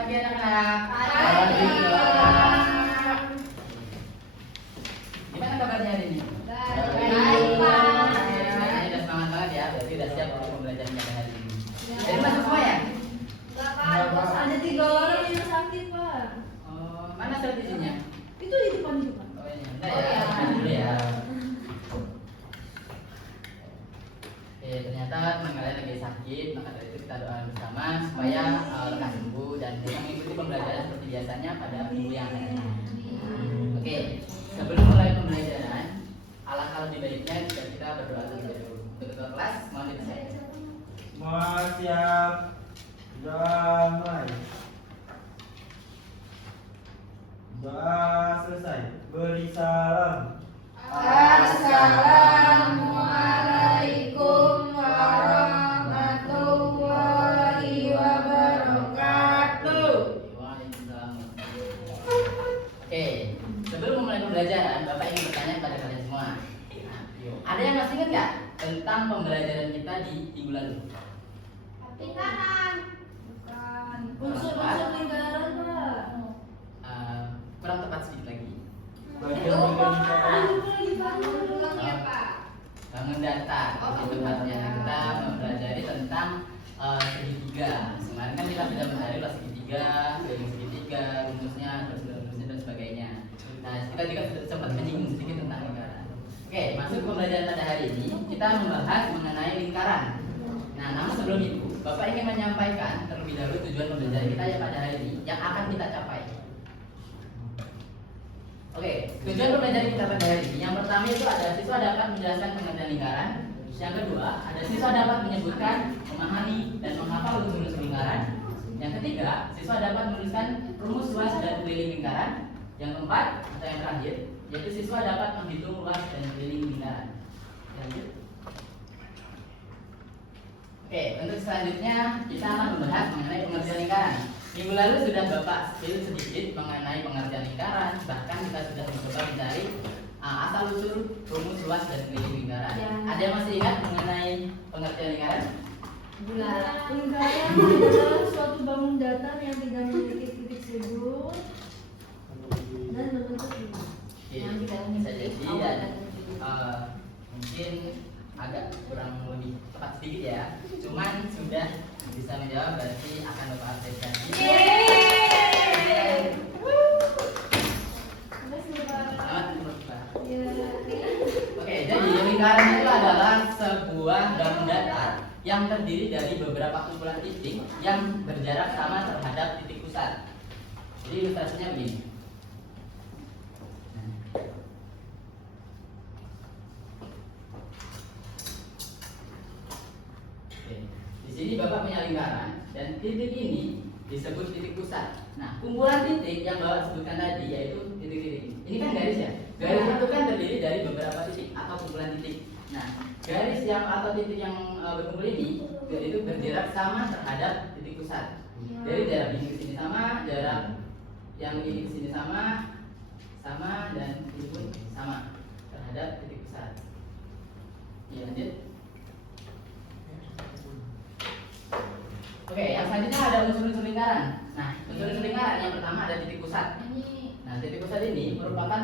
pagi anak-anak. Pagi. Gimana kabarnya hari ini? Baik, Pak. Kayaknya udah semangat banget ya, berarti udah siap untuk pembelajaran pada hari ini. Jadi masuk semua ya? Enggak, Pak. Ada 3 orang yang sakit, Pak. Oh, mana surat izinnya? Itu di depan juga. Oh ini, enggak ya? Makan dulu ya. Oke, ternyata teman kalian lagi sakit, maka dari itu kita doa bersama supaya lekas sembuh dan bisa mengikuti pembelajaran seperti biasanya pada minggu yang akan datang. Oke, sebelum mulai pembelajaran, alangkah lebih baiknya jika kita berdoa terlebih dahulu. Untuk ketua kelas, mohon dipersiapkan. Semua siap. Damai. Doa selesai. Beri salam. Assalamualaikum warahmatullahi wabarakatuh. Waalaikumsalam. Oke, sebelum memulai pembelajaran, Bapak ingin bertanya kepada kalian semua. Ada yang masih ingat nggak tentang pembelajaran kita di minggu lalu? Lingkaran. Bukan. Unsur-unsur lingkaran, Pak. Kurang tepat sedikit lagi. Bangun datar, itu tepatnya kita mempelajari tentang segitiga. Kemarin kan kita sudah mempelajari segitiga, garis segitiga, rumusnya, dan sebagainya. Nah, kita juga sempat menyinggung sedikit tentang lingkaran. Oke, masuk ke pembelajaran pada hari ini, kita membahas mengenai lingkaran. Nah, namun sebelum itu, Bapak ingin menyampaikan terlebih dahulu tujuan pembelajaran kita ya pada hari ini yang akan kita capai. Oke, tujuan pembelajaran kita pada hari ini yang pertama itu ada siswa dapat menjelaskan pengertian lingkaran. Yang kedua, ada siswa dapat menyebutkan, memahami, dan menghafal unsur-unsur lingkaran. Yang ketiga, siswa dapat menuliskan rumus luas dan keliling lingkaran. Yang keempat, atau yang terakhir, yaitu siswa dapat menghitung luas dan keliling lingkaran. Lanjut. Oke, untuk selanjutnya kita akan membahas mengenai pengertian lingkaran. Minggu lalu sudah Bapak spill sedikit mengenai pengertian lingkaran, bahkan kita sudah mencoba mencari asal usul rumus luas dan keliling lingkaran. Ya. Ada yang masih ingat mengenai pengertian lingkaran? Lingkaran adalah suatu bangun datar yang tidak memiliki titik sudut dan berbentuk lingkar. Oke, Yang tidak bisa memiliki jadi awal dan dan ujung. mungkin agak kurang lebih tepat sedikit ya. Cuman sudah bisa menjawab, berarti akan Bapak apresiasi. Yeay. Selamat menurut Bapak. Ya. Oke, jadi lingkaran itu adalah sebuah bangun datar yang terdiri dari beberapa kumpulan titik yang berjarak sama terhadap titik pusat. Jadi ilustrasinya begini. Oke, di sini Bapak punya lingkaran dan titik ini disebut titik pusat. Nah, kumpulan titik yang Bapak sebutkan tadi yaitu titik-titik. Ini kan garis ya. Garis itu kan terdiri dari beberapa titik atau kumpulan titik. Nah, garis yang atau titik yang berkumpul ini itu berjarak sama terhadap titik pusat. Jadi jarak ini ke sini sama, jarak yang ini ke sini sama, dan ini pun sama terhadap titik pusat. Ya, lanjut. Oke, yang selanjutnya ada unsur-unsur lingkaran. Nah, unsur-unsur lingkaran yang pertama ada titik pusat. Nah, titik pusat ini merupakan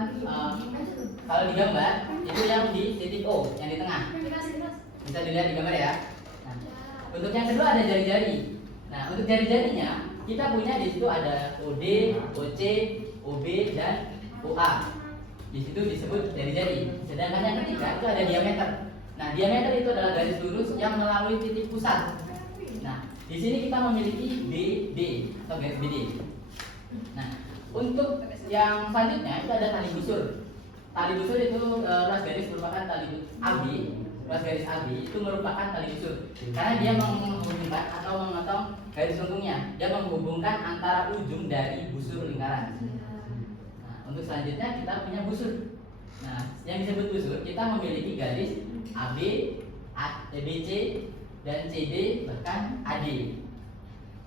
kalau digambar itu yang di titik O, yang di tengah. Bisa dilihat di gambar ya. Nah, untuk yang kedua ada jari-jari. Nah, untuk jari-jarinya kita punya di situ ada OD, OC, OB, dan OA. Di situ disebut jari-jari. Sedangkan yang ketiga itu ada diameter. Nah, diameter itu adalah garis lurus yang melalui titik pusat. Nah, di sini kita memiliki BD atau garis BD. Nah, untuk yang selanjutnya itu ada tali busur. Tali busur itu ruas garis merupakan tali AB. Ruas garis AB itu merupakan tali busur karena dia menghubungkan atau memotong garis lengkungnya. Dia menghubungkan antara ujung dari busur lingkaran. Nah, untuk selanjutnya kita punya busur. Nah, yang disebut busur kita memiliki garis AB, BC, dan CD bahkan AD.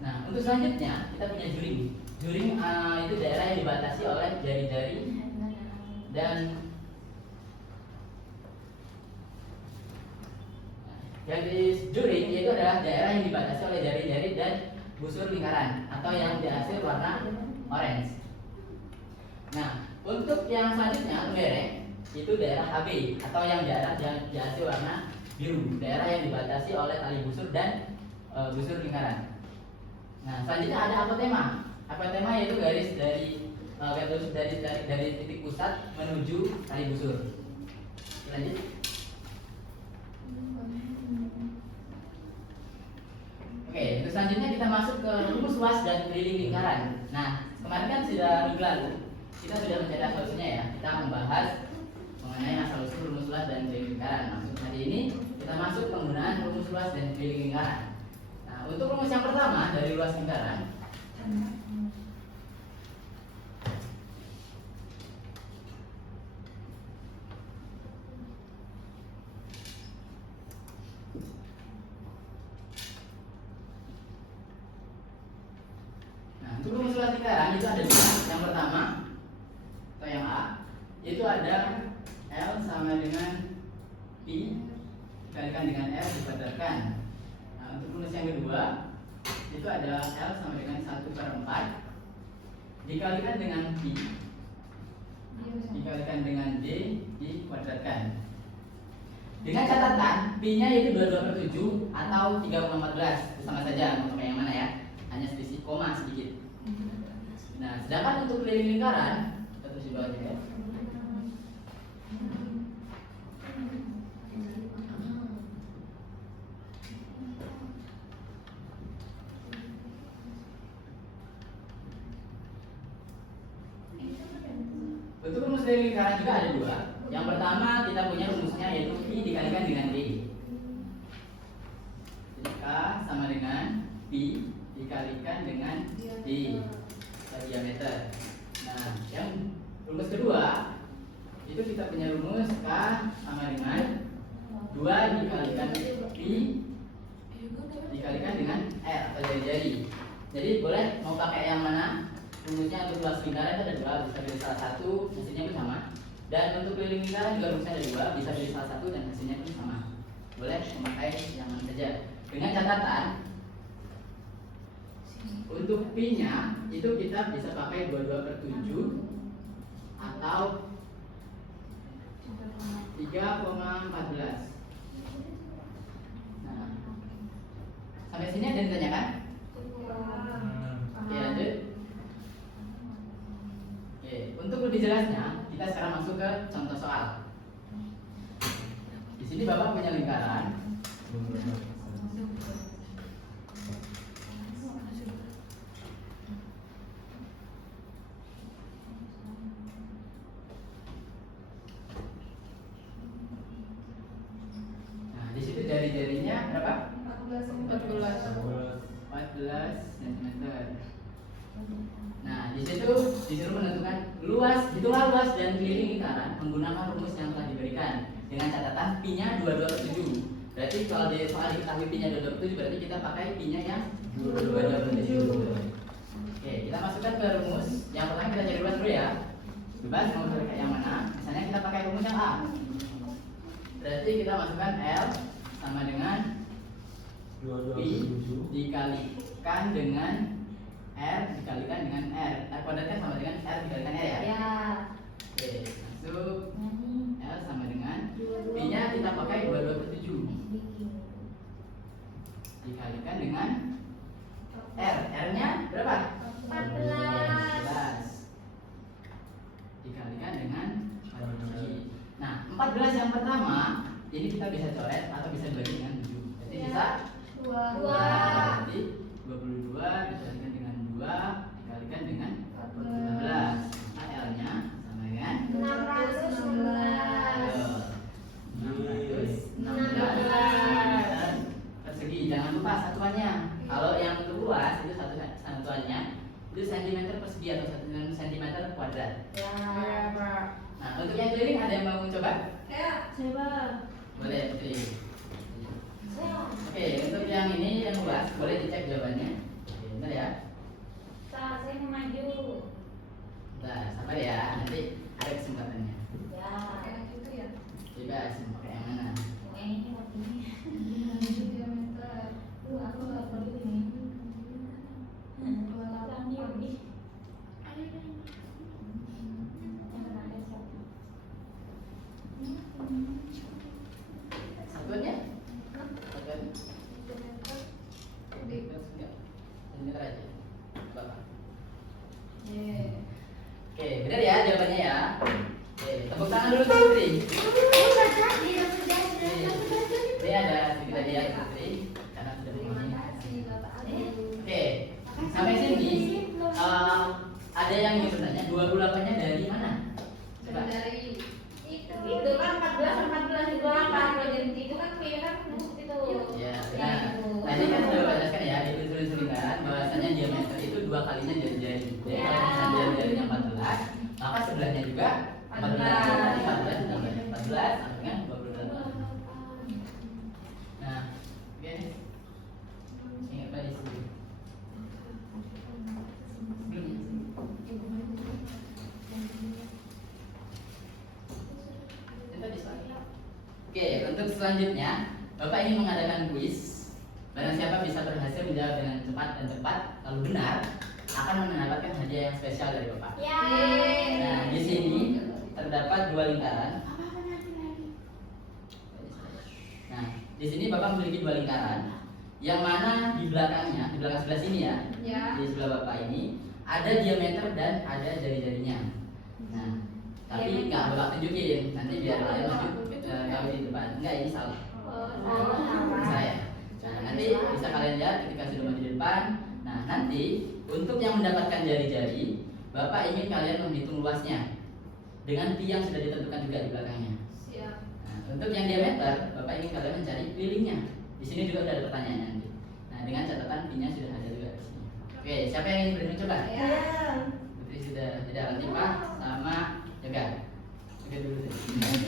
Nah, untuk selanjutnya kita punya juring. Juring itu daerah yang dibatasi oleh jari-jari dan garis juring itu adalah daerah yang dibatasi oleh jari-jari dan busur lingkaran atau yang dihasil warna orange. Nah, untuk yang selanjutnya lereng itu daerah AB atau yang dihasil warna biru, daerah yang dibatasi oleh tali busur dan busur lingkaran. Nah, selanjutnya ada apotema. Apotema yaitu garis dari titik pusat menuju tali busur. Lanjut. Oke, untuk selanjutnya kita masuk ke rumus luas dan keliling lingkaran. Nah, kemarin kan sudah minggu lalu kita sudah mencari solusinya ya. Kita membahas mengenai asal usul rumus luas dan keliling lingkaran. Maksud hari ini kita masuk penggunaan rumus luas dan keliling lingkaran. Nah, untuk rumus yang pertama dari luas lingkaran. Untuk rumus luas lingkaran itu ada dua. Yang pertama atau yang A itu ada L sama dengan Pi dikalikan dengan R dikuadratkan. Nah, untuk rumus yang kedua itu ada L sama dengan 1/4 dikalikan dengan Pi dikalikan dengan D dikuadratkan. Dengan catatan Pi nya itu 22/7 atau 3,14. Sama saja mau pakai yang mana ya, hanya selisih koma sedikit. Nah, sedangkan untuk keliling lingkaran kita tulis di bawahnya ya. Untuk rumus keliling lingkaran juga ada dua. Yang pertama kita punya rumusnya yaitu Pi dikalikan dengan D. Jadi K sama dengan Pi dikalikan dengan D diameter. Nah, yang rumus kedua itu kita punya rumus K sama dengan 2 dikalikan Pi dikalikan dengan R atau jari-jari. Jadi boleh mau pakai yang mana? Rumusnya untuk luas lingkaran itu ada dua, bisa pilih salah satu, hasilnya pun sama. Dan untuk keliling lingkaran juga rumusnya ada dua, bisa pilih salah satu dan hasilnya pun sama. Boleh memakai yang mana saja. Dengan catatan untuk Pi-nya itu kita bisa pakai 22/7 atau 3,14. Nah, sampai sini ada yang ditanyakan? Oke, lanjut. Oke, untuk lebih jelasnya kita sekarang masuk ke contoh soal. Di sini Bapak punya lingkaran. Jari-jarinya berapa? 14 cm. Nah, di situ disuruh menentukan luas, hitunglah luas dan keliling lingkaran menggunakan rumus yang telah diberikan dengan catatan Pi-nya 22/7. Berarti kalau di soal diketahui Pi-nya 22/7 berarti kita pakai Pi-nya yang 22/7. Oke, kita masukkan ke rumus. Yang pertama kita cari luas dulu ya. Bebas mau pakai yang mana? Misalnya kita pakai rumus yang A. Berarti kita masukkan L sama dengan Pi dikalikan dengan R dikalikan dengan R. R kuadratnya sama dengan R dikalikan R ya? Ya. Oke, masuk. L sama dengan Pi-nya kita pakai 22/7 dikalikan dengan R. R-nya berapa? 14 dikalikan dengan 14. Nah, 14 yang pertama ini kita bisa coret atau bisa dibagi dengan 7. Jadi bisa 2 Berarti 22 dikalikan dengan 2 dikalikan dengan 14. Maka L-nya sama dengan 616 persegi. Jangan lupa satuannya. Kalau yang luas itu satuannya itu cm persegi atau 1 cm kuadrat. Ya. Nah, untuk yang keliling ada yang mau coba? Coba. Boleh, Putri. Oke, untuk yang ini yang luas boleh dicek jawabannya. Oke, bentar ya. Saya mau maju. Bentar, sabar ya. Nanti ada kesempatannya. Ya. Gitu ya. Bebas mau pakai yang mana? Ini waktu ini. Aku nggak perlu ini. monitor aja. Bapak. Ye. Oke, benar ya jawabannya ya. Oke, tepuk tangan dulu untuk Putri. Ini ada sedikit lagi ya Putri, karena sudah begini. Oke, sampai sini ada yang ingin bertanya 28-nya dari mana? Coba. Dari itu kan 14 juga kan jadi itu kan kan itu. Ya, benar. Tadi kan sudah bacakan ya di tulis lingkaran bahwasanya diameter itu 2 kalinya jari-jari. Jadi kalau misalnya jari-jarinya 14, maka sebelahnya juga 14. Jadi 14 ditambah 14 sama dengan 28. Nah, oke. Ingat apa di sini? Oke, untuk selanjutnya Bapak ingin mengadakan kuis. Barang siapa bisa berhasil menjawab dengan cepat dan tepat, kalau benar akan mendapatkan hadiah yang spesial dari Bapak. Nah, di sini terdapat 2 lingkaran. Nah, di sini Bapak memiliki 2 lingkaran. Yang mana di belakangnya, di belakang sebelah sini ya, di sebelah Bapak ini ada diameter dan ada jari-jarinya. Nah, tapi nggak Bapak tunjukin, nanti biar kalian lanjut tahu di depan. Enggak, ini salah. Saya. Nah, nanti bisa kalian lihat ketika sudah maju di depan. Nah, nanti untuk yang mendapatkan jari-jari, Bapak ingin kalian menghitung luasnya dengan pi yang sudah ditentukan juga di belakangnya. Nah, untuk yang diameter, Bapak ingin kalian mencari kelilingnya. Di sini juga sudah ada pertanyaannya nanti. Nah, dengan catatan pi-nya sudah ada juga di sini. Oke, siapa yang ingin berani mencoba? Putri sudah, tidak Latifah sama Yoga. Yoga dulu.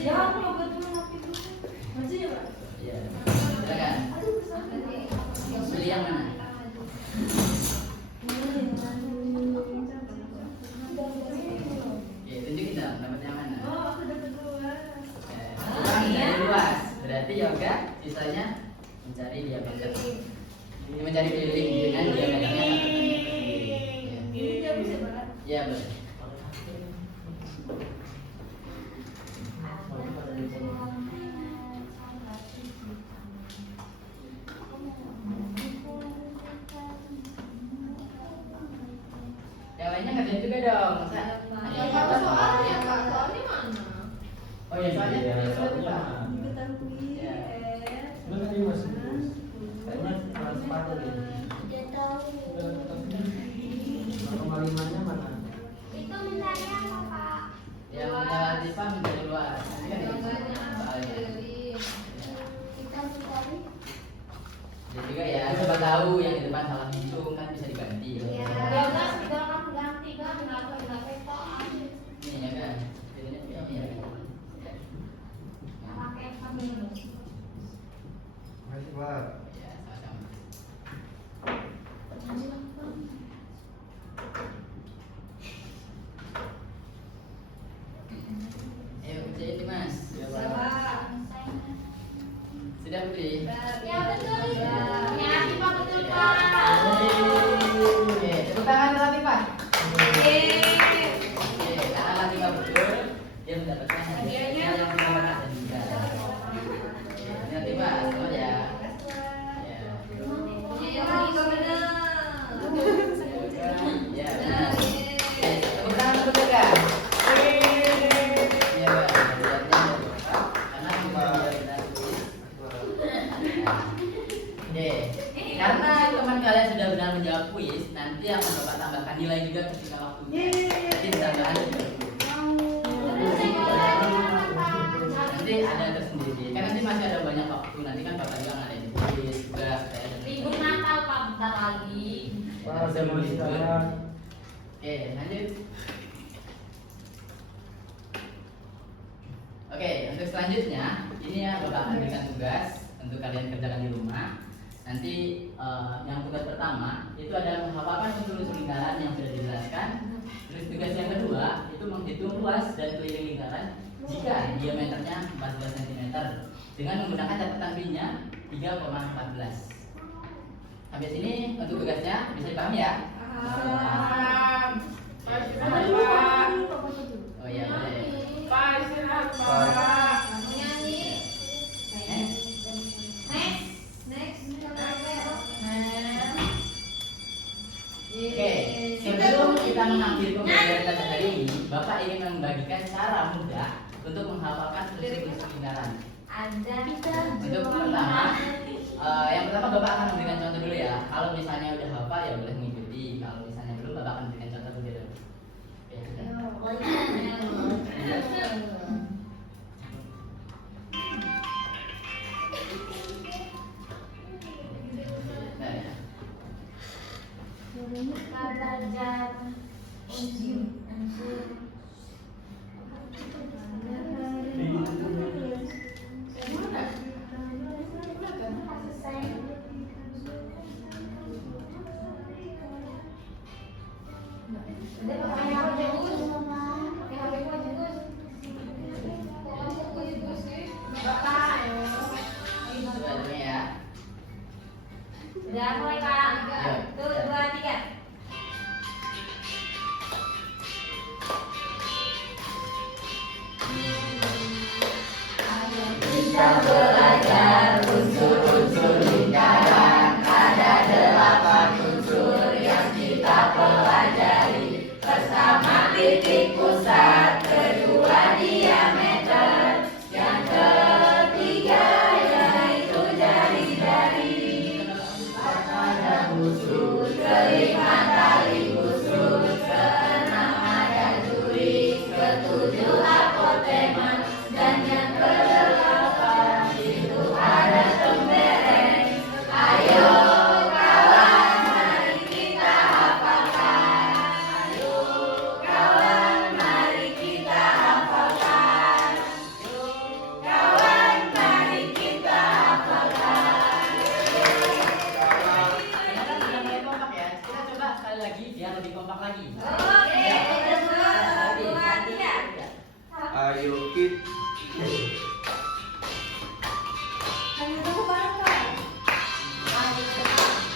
Ya, aku mau betul tapi dulu. Masih ya, Pak? Iya. Silakan. Pilih yang mana? Oke, tunjukin dong, dapat yang mana? Oh, aku dapat 2. Kurang dari luas. Berarti Yoga sisanya mencari diameter. Ini mencari keliling dengan diameternya Ini dia bisa, Pak? ya boleh. Yang lainnya ngerjain juga dong. Masa hanya empat soalnya? Oh ya soalnya Iya, soalnya soalnya Pak. Ikutan kuis. Ya. Sebenarnya ini masih terus. Kayaknya kurang sepatu deh. Nomor 5-nya mana? Yang minta Latifah mencari luas. Nanti kan ini soalnya. Ya juga ya, coba tahu yang di depan salah hitung kan bisa diganti. Ini ya kan. Bedanya ini ya. Masih Pak. Ya, sama-sama. Ayo kerjain nih Mas. Sudah Putri? Oke, tepuk tangan Latifah. Oke, tangan Latifah betul. Dia mendapatkan hadiahnya yang pertama dan juga. Oke, Latifah, selamat ya. Ya. Ya, benar. Oke, tepuk tangan untuk juga. Iya, Pak. Hadiahnya dari Bapak. Karena kita kuis. Oke, karena teman kalian sudah benar menjawab kuis, nanti akan Bapak tambahkan nilai juga ketika waktunya. Jadi tambahan juga. Nanti ada tersendiri. Kan nanti masih ada banyak waktu. Nanti kan Bapak juga ngadain kuis juga. Libur Natal Pak, bentar lagi. Pak, saya mau istirahat. Oke, lanjut. Oke, untuk selanjutnya ini ya Bapak akan berikan tugas untuk kalian kerjakan di rumah. Nanti yang tugas pertama itu adalah menghafalkan unsur-unsur lingkaran yang sudah dijelaskan. Terus tugas yang kedua itu menghitung luas dan keliling lingkaran jika diameternya 14 cm dengan menggunakan catatan pi-nya 3,14. Sampai sini untuk tugasnya bisa dipahami ya? Oh iya boleh. Oke, sebelum kita mengambil pembelajaran pada hari ini, Bapak ingin membagikan cara mudah untuk menghafalkan unsur-unsur lingkaran. Ada Untuk pertama, yang pertama Bapak akan memberikan contoh dulu ya. Kalau misalnya udah hafal ya boleh mengikuti. Kalau misalnya belum, Bapak akan memberikan contoh dulu. Ya, sudah. Nah, ya. belajar unsur Coba dulu ya. Udah mulai Kak. Ya. 1, 2, 3. Kita belajar unsur-unsur lingkaran. Ada 8 unsur yang kita pelajari. Pertama titik pusat, kedua diameter, yang ketiga yaitu jari-jari. Ada busur, kelima tali busur, keenam ada juri, ketujuh apotema, dan yang kedelapan itu ada tembereng. Ayo kawan, mari kita hafalkan. Ayo kawan, mari kita hafalkan. Ayo kawan, mari kita hafalkan. Ternyata sudah mulai kompak ya. Kita coba sekali lagi biar lebih kompak lagi. Oke, 1, 2, 3. Ayo kita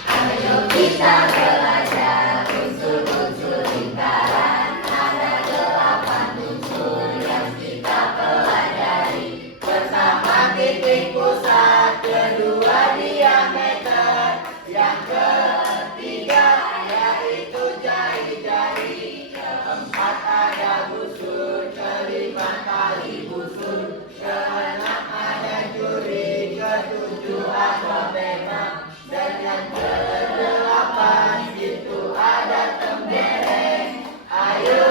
Ayo kita belajar unsur-unsur lingkaran. Ada 8 unsur yang kita pelajari. Pertama titik pusat, kedua diameter, yang ketiga yaitu jari-jari, keempat ada busur, kelima tali busur, keenam ada juri, ketujuh apotema, dan yang kedelapan itu ada tembereng. Ayo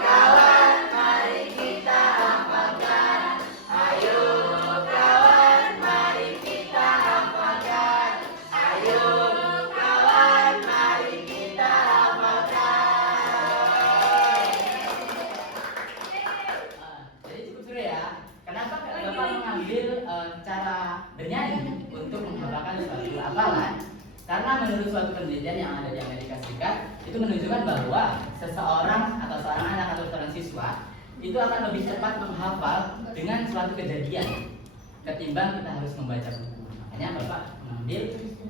kawan, mari kita hafalkan. Ayo kawan, mari kita hafalkan. Ayo kawan, mari kita hafalkan. Jadi cukup sudah ya. Kenapa Bapak mengambil cara bernyanyi untuk menghafalkan suatu hafalan? Karena menurut suatu penelitian yang ada di Amerika Serikat, itu menunjukkan bahwa seseorang atau seorang anak atau seorang siswa itu akan lebih cepat menghafal dengan suatu kejadian ketimbang kita harus membaca buku. Makanya Bapak mengambil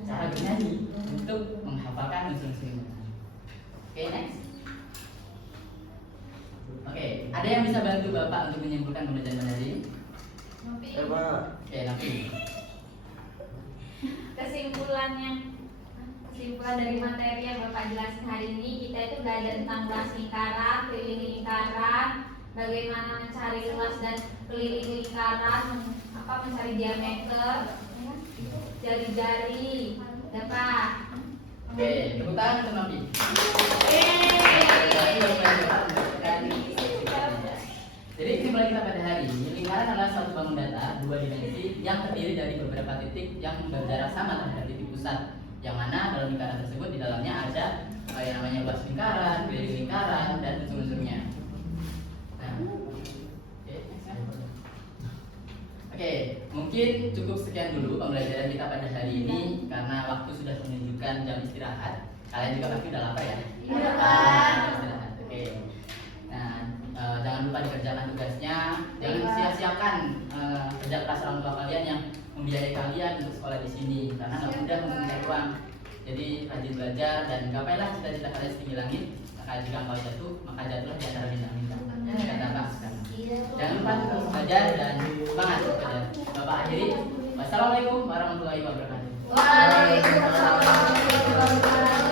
cara bernyanyi untuk menghafalkan unsur-unsur ini. Oke, next. Oke, ada yang bisa bantu Bapak untuk menyimpulkan pembelajaran pada hari ini? Pak. Oke, nanti. Kesimpulan dari materi yang Bapak jelasin hari ini, kita itu belajar tentang luas lingkaran, keliling lingkaran, bagaimana mencari luas dan keliling lingkaran, mencari diameter, jari-jari, dapat. Oke, tepuk tangan untuk Novi. Jadi kesimpulan kita pada hari ini, lingkaran adalah suatu bangun data 2 dimensi yang terdiri dari beberapa titik yang berjarak sama terhadap titik pusat. Yang mana dalam lingkaran tersebut di dalamnya ada yang namanya luas lingkaran, keliling lingkaran, dan unsur-unsurnya. Nah, oke, mungkin cukup sekian dulu pembelajaran kita pada hari ini karena waktu sudah menunjukkan jam istirahat. Kalian juga pasti udah lapar ya? Iya, Pak. Istirahat. Oke. Nah, jangan lupa dikerjakan tugasnya. Jangan sia-siakan kerja keras orang tua kalian yang membiayai kalian untuk sekolah di sini karena nggak mudah mempunyai uang. Jadi rajin belajar dan gapailah cita-cita kalian setinggi langit. Maka jika engkau jatuh, maka jatuhlah di antara bintang-bintang. Kata Pak sekarang. Jangan lupa terus belajar dan semangat belajar. Bapak akhiri. Wassalamualaikum warahmatullahi wabarakatuh. Waalaikumsalam warahmatullahi wabarakatuh.